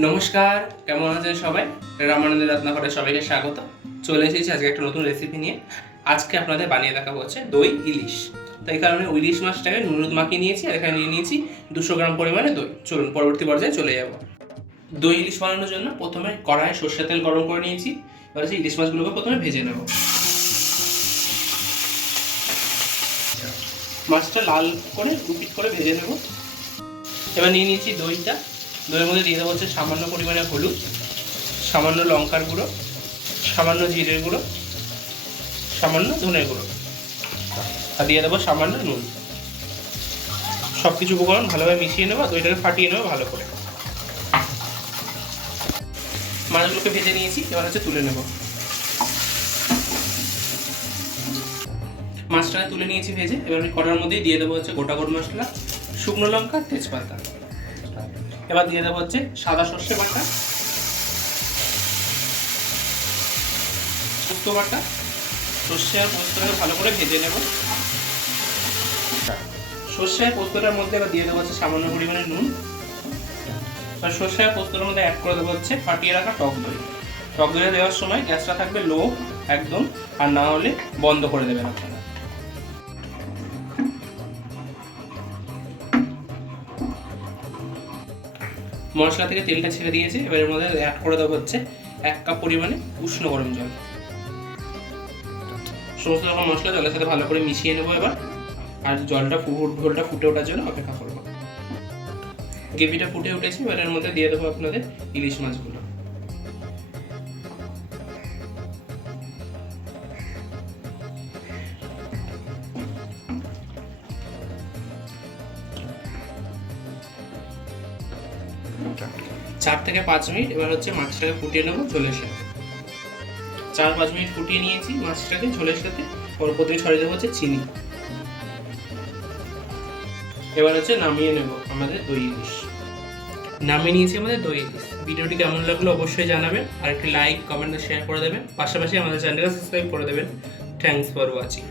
নমস্কার, কেমন আছেন সবাই? রামানন্দের রান্নাঘরে সবাইকে স্বাগত। চলে এসেছি আজকে একটা নতুন রেসিপি নিয়ে। আজকে আপনাদের বানিয়ে দেখাবো হচ্ছে দই ইলিশ। তাই কারণে ইলিশ মাছটাকে নুন হলুদ মাখিয়ে নিয়েছি, আর এখানে নিয়ে নিয়েছি 200 গ্রাম পরিমাণে দই। চলুন পরবর্তী পর্যায়ে চলে যাব। দই ইলিশ বানানোর জন্য প্রথমে কড়াইয়ে সর্ষের তেল গরম করে নিয়েছি। এবার হচ্ছে ইলিশ মাছগুলোকে প্রথমে ভেজে নেব। মাছটা লাল করে দুপিট করে ভেজে নেব। এবার নিয়ে নিয়েছি দইটা। দইয়ের মধ্যে দিয়ে দেবো হচ্ছে সামান্য পরিমাণে হলুদ, সামান্য লঙ্কার গুঁড়ো, সামান্য জিরের গুঁড়ো, সামান্য ধনের গুঁড়ো, আর দিয়ে দেবো সামান্য নুন। সব কিছু উপকরণ ভালোভাবে মিশিয়ে নেবো, দইটাকে ফাটিয়ে নেবো ভালো করে। মাছগুলোকে ভেজে নিয়েছি, এবার হচ্ছে তুলে নেব। মাছটাকে তুলে নিয়েছি ভেজে। এবার আমি কড়ার মধ্যেই দিয়ে দেবো হচ্ছে গোটা গরম মশলা, শুকনো লঙ্কা, তেজপাতা। এবার দিয়ে দেবো হচ্ছে সাদা সর্ষে বাটা, শুক্তো বাটা, সর্ষে আর পোস্তটাকে ভালো করে ভেজে নেব। সর্ষে আর পোস্তটার মধ্যে এবার দিয়ে দেবো হচ্ছে সামান্য পরিমাণে নুন। আর সর্ষে আর পোস্তটার মধ্যে অ্যাড করে দেবো হচ্ছে ফাটিয়ে রাখা টক দই। টক দইটা দেওয়ার সময় গ্যাসটা থাকবে লো একদম, আর না হলে বন্ধ করে দেবেন আপনারা। মশলা থেকে তেলটা ছেড়ে দিয়েছে, এবার এর মধ্যে অ্যাড করে দেবো হচ্ছে 1 কাপ পরিমাণে উষ্ণ গরম জল। সমস্ত রকম মশলা জলের সাথে ভালো করে মিশিয়ে নেবো এবার। আর ঝোলটা ফুটে ওঠার জন্য অপেক্ষা করবো। গ্রেভিটা ফুটে উঠেছে, এবার এর মধ্যে দিয়ে দেবো আপনাদের ইলিশ মাছগুলো। চার থেকে 5 মিনিট এবার হচ্ছে মাছটাকে ফুটিয়ে নেবো ঝোলের সাথে। 4-5 মিনিট ফুটিয়ে নিয়েছি মাছটাকে ঝোলের সাথে। অল্প দিয়ে ছড়িয়ে দেবো হচ্ছে চিনি। এবার হচ্ছে নামিয়ে নেব আমাদের দই ইলিশ। নামিয়ে নিয়েছি আমাদের দই ইলিশ। ভিডিওটি কেমন লাগলো অবশ্যই জানাবেন, আর একটি লাইক কমেন্ট শেয়ার করে দেবেন। পাশাপাশি আমাদের চ্যানেলকে সাবস্ক্রাইব করে দেবেন। Thanks for watching.